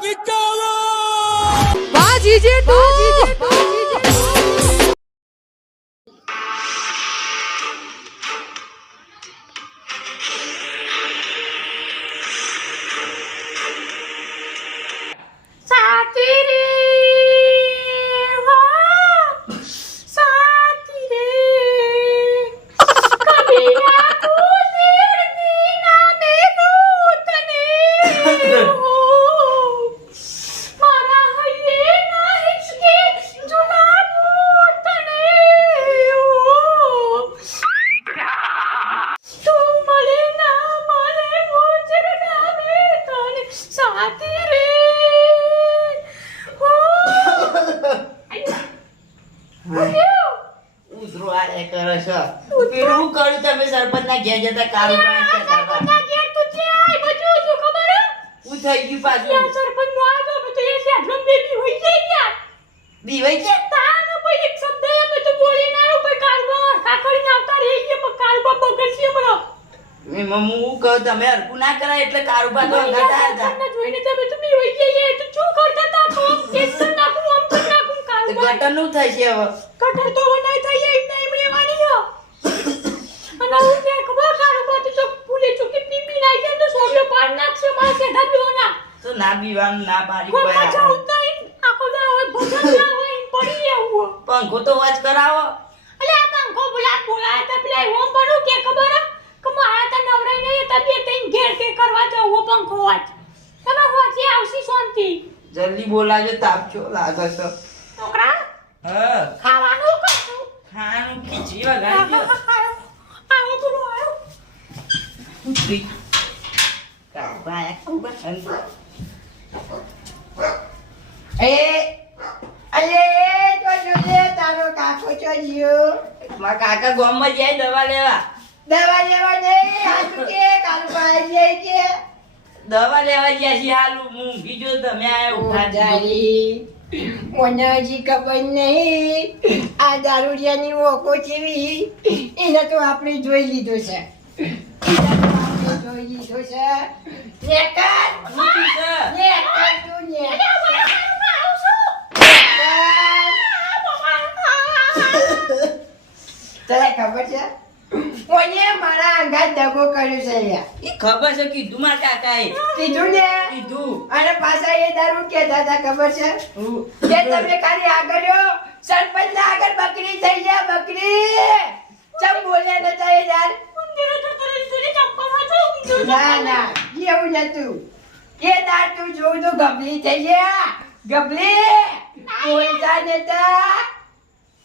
બાજી ના ઘેર જતા કામ સરપંચના ઘેર તું જ્યાં બધું શું ખબર હું થઈ ગયું પાછું ત્યાં સરપંચનો આવ્યો તો એ શેઠનો બેબી હોય જાય યાર. બીવાય છે તાનો કોઈ એક શબ્દ એ મેં તો બોલી ના રહ્યો, કોઈ કાળમાં કાકડીને આવતા રહી ગયા, પણ કાળમાં બગડશે હમણાં. એમાં હું કહું તમે હરખું ના કરાય એટલે કારુબા તો અંગાતા હતા સરપંચને જોઈને તમે તો બી હોય જઈએ, તો શું કરતા તા? તો કેસ નાખું, આમ કરી નાખું, તો ગટરનું થશે હવે કઠર તો બનાય થઈ જાય, એમને એમ હો. અને હું કે ખબર કાળમાં તો ચોક ફૂલે ચોકે પીપી દે પાડ નાખશે, મારા બેઓના. તો ના બીવાનું ના પાડી કોઈ મજા આવત આખો દાડો હોય ભજન ના હોય પડી રહેવું. પંખો તો વાજ કરાવો અલે આ પંખો બોલા બોલાયા તો પેલા ઓમ પડું કે ખબર હે? કે મારા તા નવરાઈ નહીં હતા તઈ ઘેર કે કરવા જાવ પંખો વાજ તમે વાંચી આવશી શાંતિ જલ્દી બોલાજો તાપ છો લાગે છે છોકરા હા ખાવાનું કશું ખાવાનું ખીચડી વગાડી દો આવો પેલો આવ્યો કારુબા આયા, કારુબા. અંદર. એ અલે તો જોઈએ તારો કાકો છો જીયો મારા કાકા ગામમાં જાય દવા લેવા દવા લેવા નહીં હાજુ કે કાલુ પાઈ જાય કે દવા લેવા ગયા છીએ હાલુ હું ઊંઘી જો તમે આયા ઉઠા. ઓજારી મને હજી ખબર નહીં આ દારૂડિયાની ઓકો ચેવી એને તો આપણે જોઈ લીધો છે જોઈ લીધો છે તને ખબર છે ઓને મારા અંગાત દગો કર્યો છે યાર ઈ ખબર છે કીધું મારા કાકાએ કીધું ને કીધું અને પાછા એ દારૂ કેતા હતા ખબર છે હું કે તમે ખાલી આગળ સરપંચ ના આગળ બકરી થઈ ગયા બકરી ચમ બોલ્યા નતા એ દાર ના ના એવું હતું એ દાર તું જોઉં તો ગબલી થઈ ગયા. ગબલી બોલતા નતા.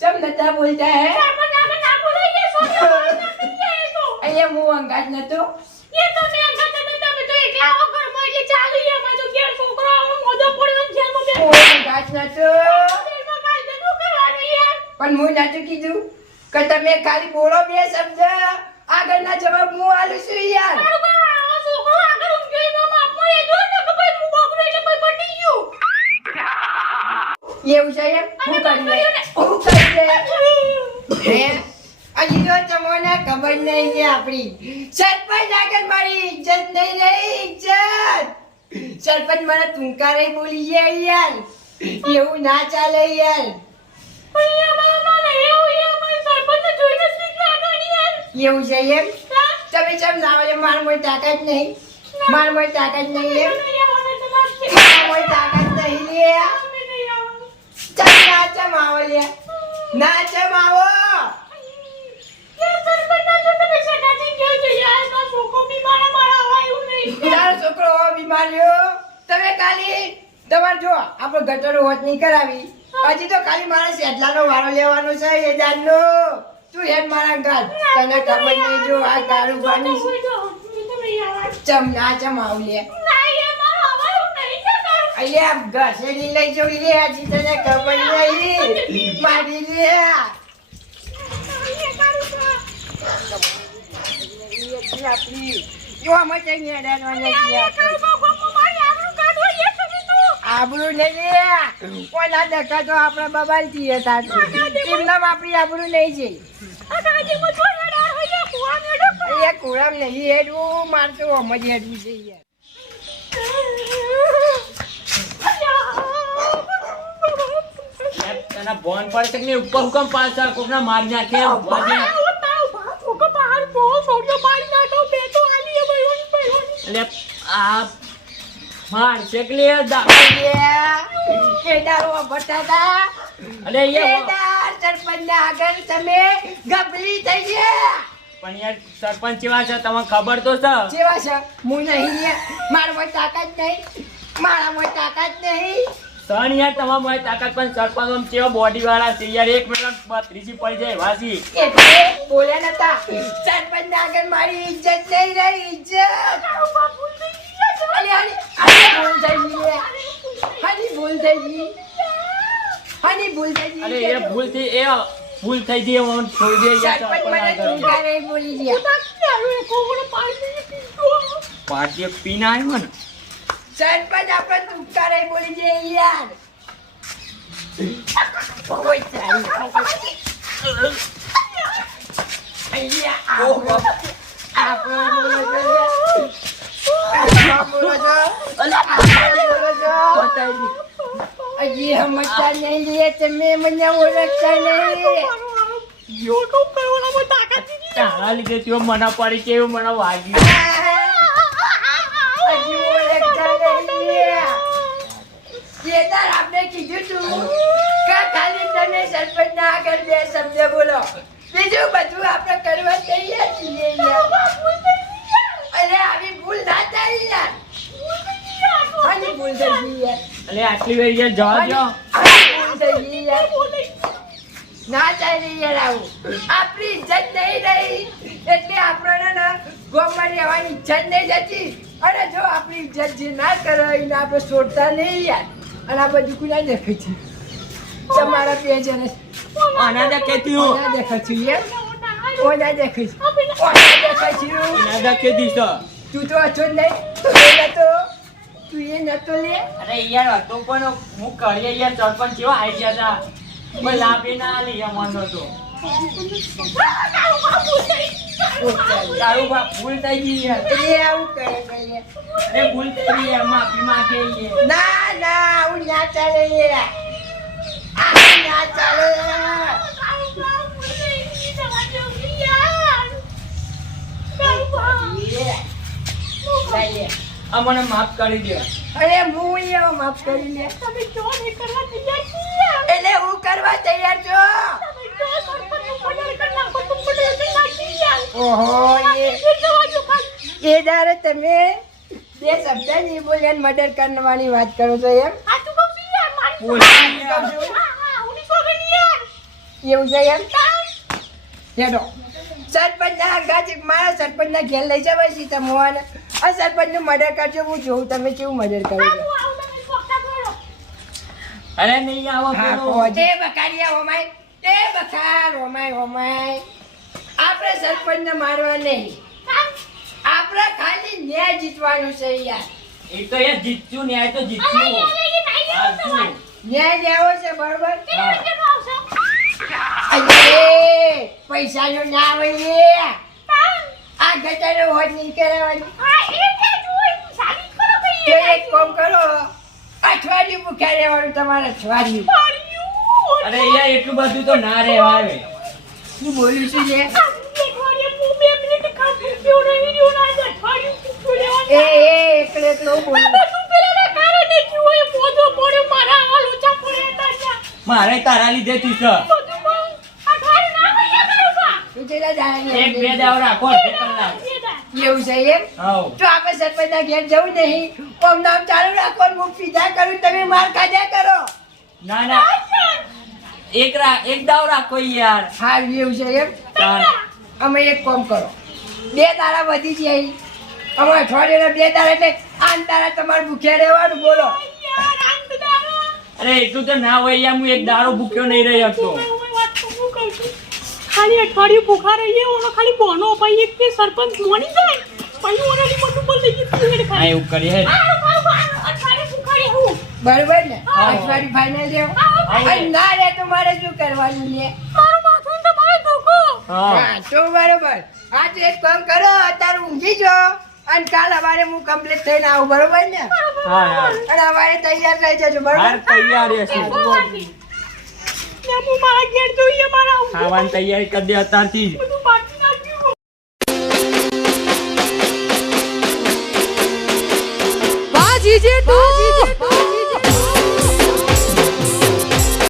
ચમ નતા બોલતા હે? અહીંયા હું અંગાત નતો? હું અંગાત નતો. પણ હું નતું કીધું કે તમે ખાલી બોલો બે શબ્દ. આગળના જવાબ હું આલું છું યાર. એવું છે એમ હું કરી લે હું કરી લે હે હજી તો તમને ખબર નહીં છે આપણી સરપંચ આગળ મારી ઇજ્જત નહીં રહી ઇજ્જત સરપંચ મારા તુંકારે બોલી જાય યાર એવું ના ચાલે યાર એવું છે એમ તમે ચમ ના હોય માર મોય તાકાત નહીં માર મોય તાકાત નહીં એમ માર તાકાત નહીં લે ના ચમ આવો લે ના ચમ આવો છોકરો બીમારીઓ તમે કાલી તમારે જો આપણે ગટરો હોત નહીં કરાવી. હજી તો કાલી મારા સેટલાનો વારો લેવાનો છે એ જાનનો તું હેડ મારા ઘર તને ખબર નહીં જો આ કાળું બની ચમ ના ચમ આવ લે અહીંયા ઘસેડી લઈ જોઈ લે હજી તને ખબર નહીં. મારી લે નથી નહીં કોના ડકા તો આપણા બબાલથી હતા એમનામ આપણી આબરૂ નહીં જઈ? એ કુરામ નહીં હેડવું મારતું અમ જ હેડવું છે તને ભોન પર છે કે નહીં? ઉપર હુકમ પાછા કોકના મારી નાખે એટલે આ માર છે કે લે દા- કેદારો બટાટા અલે કેદાર સરપંચ આગળ તમે ગબલી થઈ ગયા. પણ યાર સરપંચ કેવા છે તમને ખબર તો છે. કેવા છે હું નહીં મારા કોઈ તાકાત નહીં મારામાં તાકાત નહીં. સણ યાર તમામ મોય તાકાત પણ સરપંચ આમ કેવા બોડી વાળા છે યાર એક મિનિટ ત્રીજી પડી જાય વાસી. એટલે બોલ્યા નતા. સરપંચના આગળ મારી ઇજ્જત નહીં રહી ઇજ્જત. અરે અરે અરે ભૂલ થઈ ગઈ લે. હાની ભૂલ થઈ ગઈ. હાની ભૂલ થઈ ગઈ અરે એ ભૂલથી એ ભૂલ થઈ ગઈ હું છોડી દે યાર સરપંચ સરપંચ મને. ચૂંટારે બોલી ગયા. પાર્ટી પીના આવ્યો ને? સરપંચ આપણે ચૂંટારે બોલી જઈએ યાર. હજી સમજતા નહીં લે તમે મને ઓળખતા નહીં તારા લીધે તેઓ મને પડી કે એવું મને વાગ્યું હજી ઓળખતા નહીં લે. કેદાર આપણે કીધું તું કે ખાલી તમે સરપંચના આગળ બે શબ્દ બોલો બીજું બધું આપણે કરવા તૈયાર છીએ યાર અરે આવી ભૂલ ના થાય યાર આની ભૂલ થઈ ગઈ યાર વાર યાર જવા આની દો આની ના ચાલે યાર આવું. આપણી ઇજ્જત નહીં રહી. એટલે આપણને ને ગોમાં રહેવાની ઇજ્જત નહીં જતી. અને જો આપણી ઇજ્જત જે ના કરે એને આપણે છોડતા નહીં યાર. અને આ બધું કુના દેખે છે. તમારા બે જણે આના દે કેતી હું ઓના દેખે છે. યાર ઓના દેખે છે. ઓના દેખે છે. આના દે કેતી છે તું તો અચો જ નહીં. તું તો તું એ નતો લે? અરે યાર હતો પણ હું કરીએ યાર સરપંચ કેવા આવી ગયા હતા કોઈ લાભ ના આલી એમ વાંધો તો. તારું બાપ ભૂલ થઈ ગઈ યાર. એ આવું કરે અરે ભૂલ થઈ ગઈ યાર માફી માંગે યાર. ના ના આવું ના ચાલે યાર. આવું ના ચાલે યાર. લે. આ મને માફ કરી દે. અરે હું એવો માફ કરી લે એટલે હું કરવા તૈયાર છો? ઓહો એ એ તમે બે શબ્દ નહીં બોલ્યા ને મર્ડર કરવાની વાત કરો છો એમ? એવું છે એમ? હેડો. સરપંચ ના ગાજી મારા સરપંચ ના ઘેર લઈ જવાય છે તમે આ સરપંચનું મર્ડર કરજો હું જોઉં તમે કેવું મર્ડર કરો અરે નહીં આવો બોલો. તે બકારિયા હોમાય તે બખાર હોમાય હોમાય. આપણે સરપંચને મારવા નહીં. આપણે ખાલી ન્યાય જીતવાનું છે યાર. એ તો યાર જીતશું ન્યાય તો જીતશું ન્યાય લેવો છે બરોબર? પૈસા નો ના હોય નહીં કરાવવાની તો એક કામ કરો. અઠવાડિયું ભૂખ્યા રહેવાનું તમારે અઠવાડિયું. અરે યાર એટલું બધું તો ના રહેવાય શું બોલ્યું છું જે એ એ એકલો એકલો હું મારે તારા લીધે તું એક બે? દાવ રાખો એવું છે એમ? તો આપણે સરપંચના ઘેર જવું નહીં. કોમ નામ ચાલુ રાખો હું પીધા કરું તમે માર ખાધા કરો. ના ના. એક રા એક દાવ રાખો યાર. હા એવું છે એમ? અમે એક કામ કરો. બે દાડા વધી જાય અમારે અઠવાડિયાના બે દાડા એટલે આન દાડા તમારે ભૂખ્યા રહેવાનું બોલો. અરે એટલું તો ના હોય યાર હું એક દાડો ભૂખ્યો નહીં રહી શકતો ખાલી અઠવાડિયું ભૂખા રહીએ ઓનો ખાલી બોનો અપાઈએ કે સરપંચ મોની જાય. પછી ઓનાની બધું બોલ દઈએ તું હેડ હા એવું કરી હે અઠવાડિયું ભૂખા રહેવું બરોબર ને? અઠવાડિયું ફાઇનલ દેવો હા. અને ના રે તો મારે શું કરવાનું છે? મારું માથું તો મારે દુખો. હા. તો બરોબર. આજ તો એક કામ કરો અત્યારે ઊંઘી જો. અને કાલ અમારે હું કમ્પ્લીટ થઈને આવું બરોબર ને? હા હા અને અમારે તૈયાર થઈ જજો બરોબર? તૈયાર રહેશું ને હું મારા ઘેર જોઈએ મારા ખાવાની તૈયારી કરી દે અત્યારથી જ. બધું બાકી નાખ્યું વાહ જીજે ટુ